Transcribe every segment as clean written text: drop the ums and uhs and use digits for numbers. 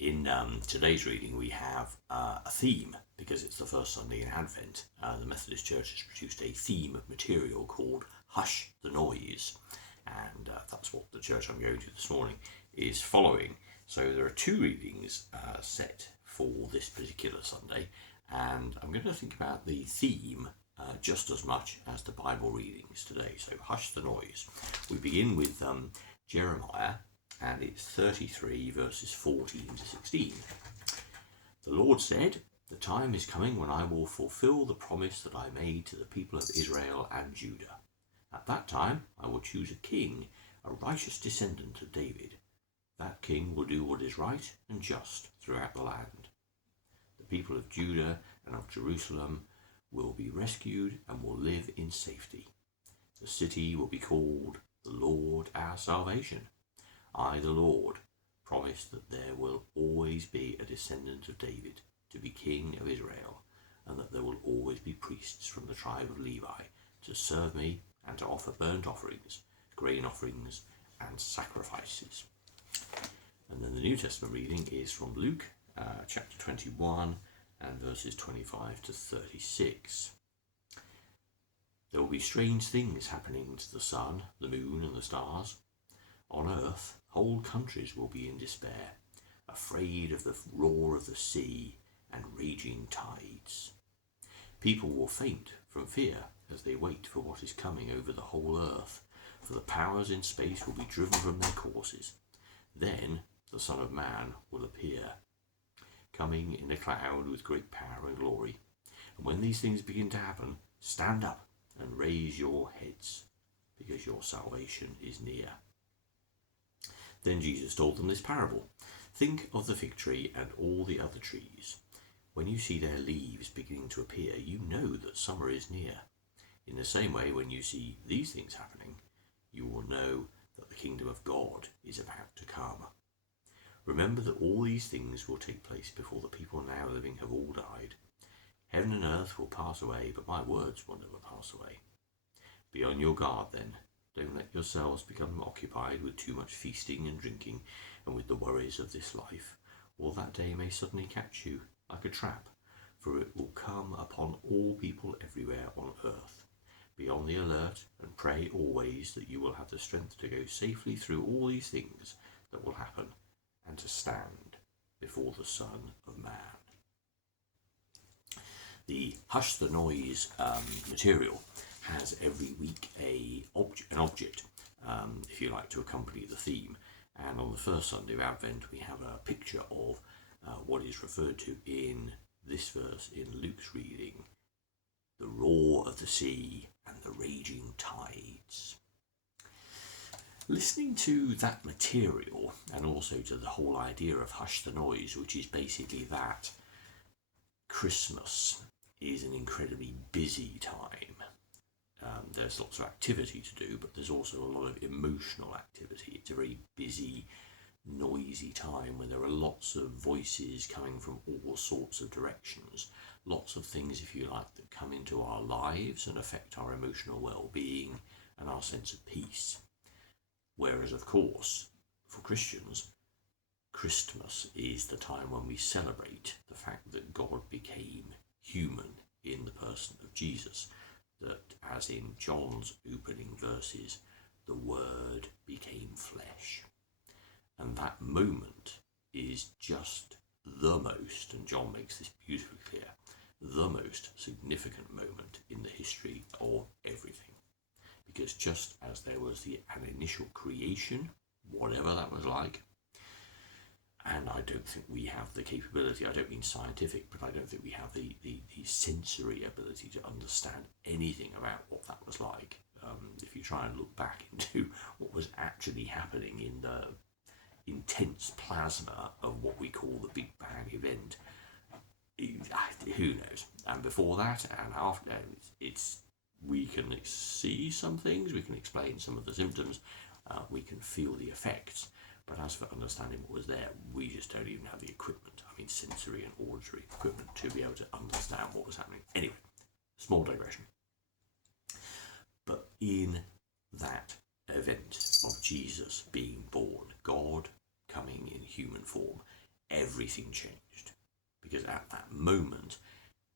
In today's reading, we have a theme because it's the first Sunday in Advent. The Methodist Church has produced a theme material called Hush the Noise, and that's what the church I'm going to this morning is following. So there are two readings set for this particular Sunday, and I'm going to think about the theme just as much as the Bible readings today. So Hush the Noise. We begin with Jeremiah, and it's 33 verses 14 to 16. The Lord said, "The time is coming when I will fulfill the promise that I made to the people of Israel and Judah. At that time I will choose a king, a righteous descendant of David. That king will do what is right and just throughout the land. The people of Judah and of Jerusalem will be rescued and will live in safety. The city will be called the Lord our salvation. I, the Lord, promise that there will always be a descendant of David to be king of Israel, and that there will always be priests from the tribe of Levi to serve me and to offer burnt offerings, grain offerings, and sacrifices." And then the New Testament reading is from Luke chapter 21 and verses 25 to 36. "There will be strange things happening to the sun, the moon, and the stars. On earth, whole countries will be in despair, afraid of the roar of the sea and raging tides. People will faint from fear as they wait for what is coming over the whole earth, for the powers in space will be driven from their courses. Then the Son of Man will appear, coming in a cloud with great power and glory. And when these things begin to happen, stand up and raise your heads, because your salvation is near." Then Jesus told them this parable. "Think of the fig tree and all the other trees. When you see their leaves beginning to appear, you know that summer is near. In the same way, when you see these things happening, you will know that the kingdom of God is about to come. Remember that all these things will take place before the people now living have all died. Heaven and earth will pass away, but my words will never pass away. Be on your guard then. Don't let yourselves become occupied with too much feasting and drinking and with the worries of this life, or that day may suddenly catch you like a trap, for it will come upon all people everywhere on earth. Be on the alert and pray always that you will have the strength to go safely through all these things that will happen and to stand before the Son of Man." The Hush the Noise material has every week an object, if you like, to accompany the theme. And on the first Sunday of Advent, we have a picture of what is referred to in this verse in Luke's reading: the roar of the sea and the raging tides. Listening to that material, and also to the whole idea of Hush the Noise, which is basically that Christmas is an incredibly busy time. There's lots of activity to do, but there's also a lot of emotional activity. It's a very busy, noisy time when there are lots of voices coming from all sorts of directions. Lots of things, if you like, that come into our lives and affect our emotional well-being and our sense of peace. Whereas, of course, for Christians, Christmas is the time when we celebrate the fact that God became human in the person of Jesus. That, as in John's opening verses, the Word became flesh. And that moment is just the most, and John makes this beautifully clear, the most significant moment in the history of everything. Because just as there was an initial creation, whatever that was like, and I don't think we have the capability, I don't mean scientific, but I don't think we have the sensory ability to understand anything about what that was like. If you try and look back into what was actually happening in the intense plasma of what we call the Big Bang event, who knows? And before that and after, we can see some things, we can explain some of the symptoms, we can feel the effects. But as for understanding what was there, we just don't even have the equipment, sensory and auditory equipment, to be able to understand what was happening. Anyway, small digression. But in that event of Jesus being born, God coming in human form, everything changed. Because at that moment,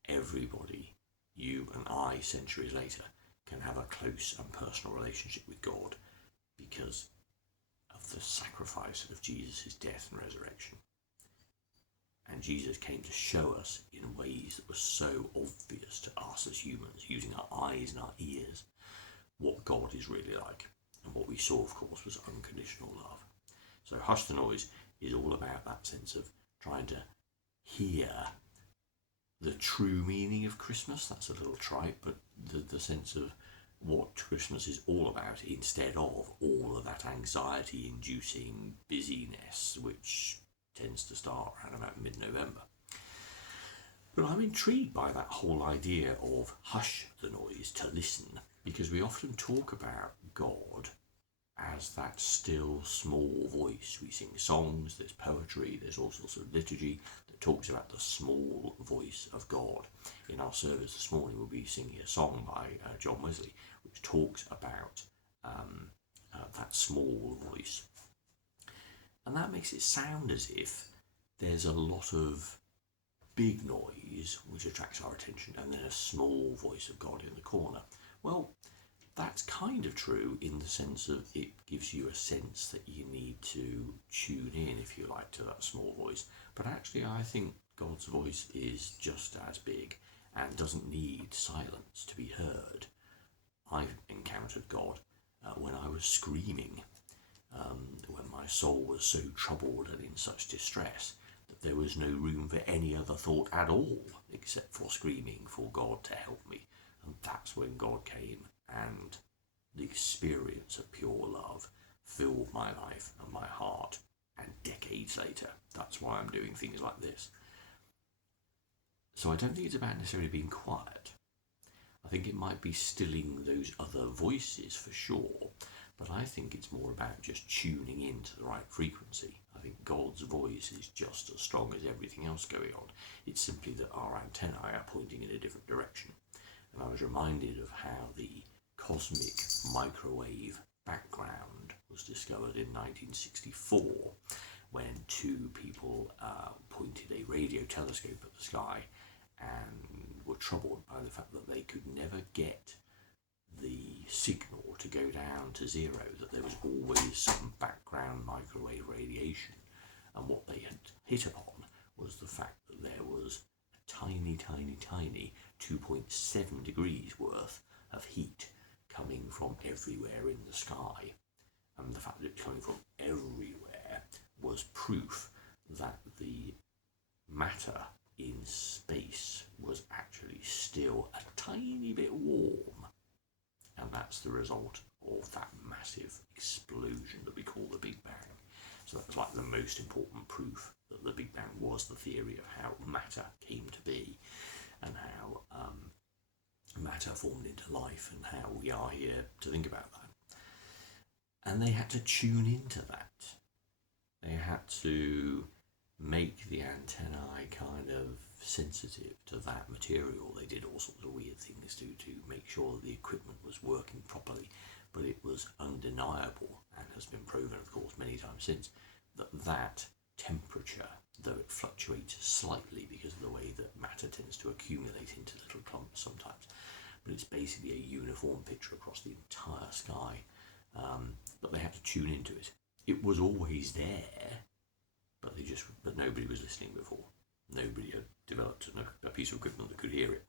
everybody, you and I, centuries later, can have a close and personal relationship with God because of the sacrifice of Jesus' death and resurrection. And Jesus came to show us in ways that were so obvious to us as humans, using our eyes and our ears, what God is really like. And what we saw, of course, was unconditional love. So Hush the Noise is all about that sense of trying to hear the true meaning of Christmas. That's a little trite, but the sense of what Christmas is all about, instead of all of that anxiety-inducing busyness, which tends to start around about mid-November. But I'm intrigued by that whole idea of hush the noise, to listen, because we often talk about God as that still small voice. We sing songs, there's poetry, there's all sorts of liturgy that talks about the small voice of God. In our service this morning, we'll be singing a song by John Wesley, which talks about that small voice. And that makes it sound as if there's a lot of big noise which attracts our attention and then a small voice of God in the corner. Well, that's kind of true in the sense of it gives you a sense that you need to tune in, if you like, to that small voice. But actually, I think God's voice is just as big and doesn't need silence to be heard. I've encountered God when I was screaming, when my soul was so troubled and in such distress that there was no room for any other thought at all except for screaming for God to help me. And that's when God came, and the experience of pure love filled my life and my heart. And decades later, that's why I'm doing things like this. So I don't think it's about necessarily being quiet. I think it might be stilling those other voices for sure, but I think it's more about just tuning into the right frequency. I think God's voice is just as strong as everything else going on. It's simply that our antennae are pointing in a different direction. And I was reminded of how the cosmic microwave background was discovered in 1964 when two people pointed a radio telescope at the sky and were troubled by the fact that they could never get the signal to go down to zero, that there was always some background microwave radiation. And what they had hit upon was the fact that there was a tiny 2.7 degrees worth of heat coming from everywhere in the sky. And the fact that it's coming from everywhere was proof that the matter in space was actually still a tiny bit warm. And that's the result of that massive explosion that we call the Big Bang. So that was like the most important proof that the Big Bang was the theory of how matter came to be, and how matter formed into life, and how we are here to think about that. And they had to tune into that. They had to make the antennae kind of sensitive to that material. They did all sorts of weird things to make sure that the equipment was working properly, but it was undeniable, and has been proven, of course, many times since, that temperature, though it fluctuates slightly because of the way that matter tends to accumulate into little clumps sometimes, but it's basically a uniform picture across the entire sky. But they had to tune into it. It was always there, but nobody was listening before. Nobody had developed a piece of equipment that could hear it.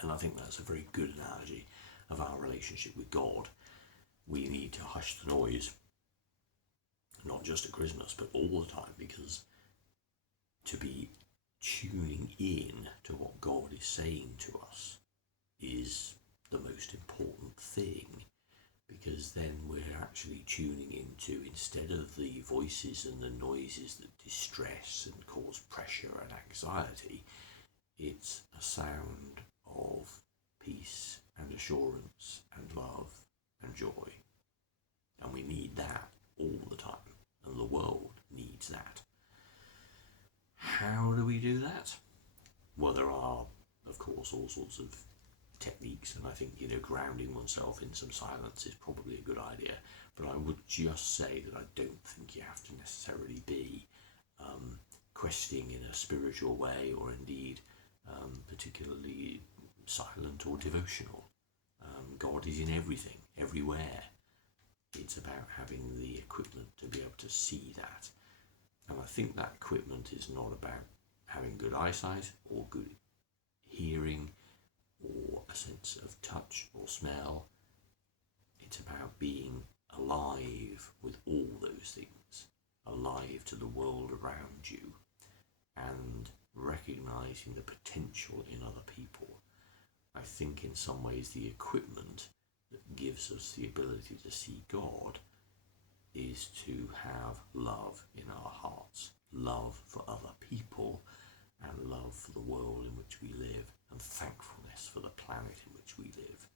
And I think that's a very good analogy of our relationship with God. We need to hush the noise, not just at Christmas, but all the time, because to be tuning in to what God is saying to us is the most important thing, because then we're actually tuning into, instead of the voices and the noises that distress and cause pressure and anxiety, it's a sound of peace and assurance and love and joy. And we need that all the time, and the world needs that. How do we do that? Well, there are, of course, all sorts of techniques, and I think, grounding oneself in some silence is probably a good idea, but I would just say that I don't think you have to necessarily be questing in a spiritual way, or indeed particularly silent or devotional. God is in everything, everywhere. It's about having the equipment to be able to see that. And I think that equipment is not about having good eyesight or good hearing or a sense of touch or smell. It's about being alive with all those things, alive to the world around you, and recognizing the potential in other people. I think in some ways the equipment that gives us the ability to see God is to have love in our hearts, love for other people, and love for the world in which we live, and thankfulness for the planet in which we live.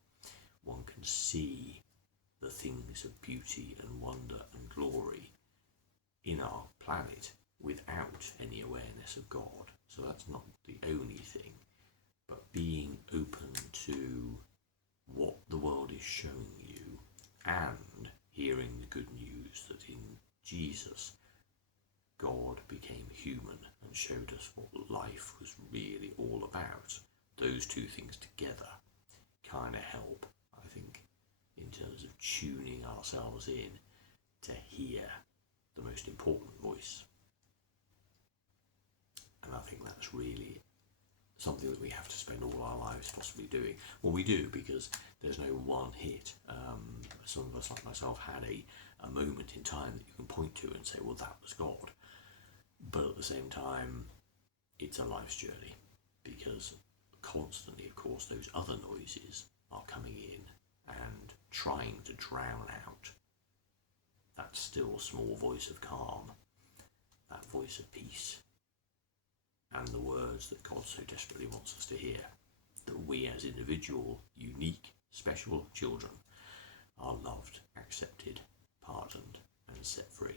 One can see the things of beauty and wonder and glory in our planet without any awareness of God. So that's not the only thing, but being open to what the world is showing you and hearing the good news that in Jesus, God became human and showed us what life was really all about. Those two things together kind of help, I think, in terms of tuning ourselves in to hear the most important voice. And I think that's really something that we have to spend all our lives possibly doing. Well, we do, because there's no one hit. Some of us, like myself, had a moment in time that you can point to and say, well, that was God. But at the same time, it's a life's journey, because constantly, of course, those other noises are coming in and trying to drown out that still small voice of calm, that voice of peace, and the words that God so desperately wants us to hear, that we as individual, unique, special children are loved, accepted, pardoned, and set free.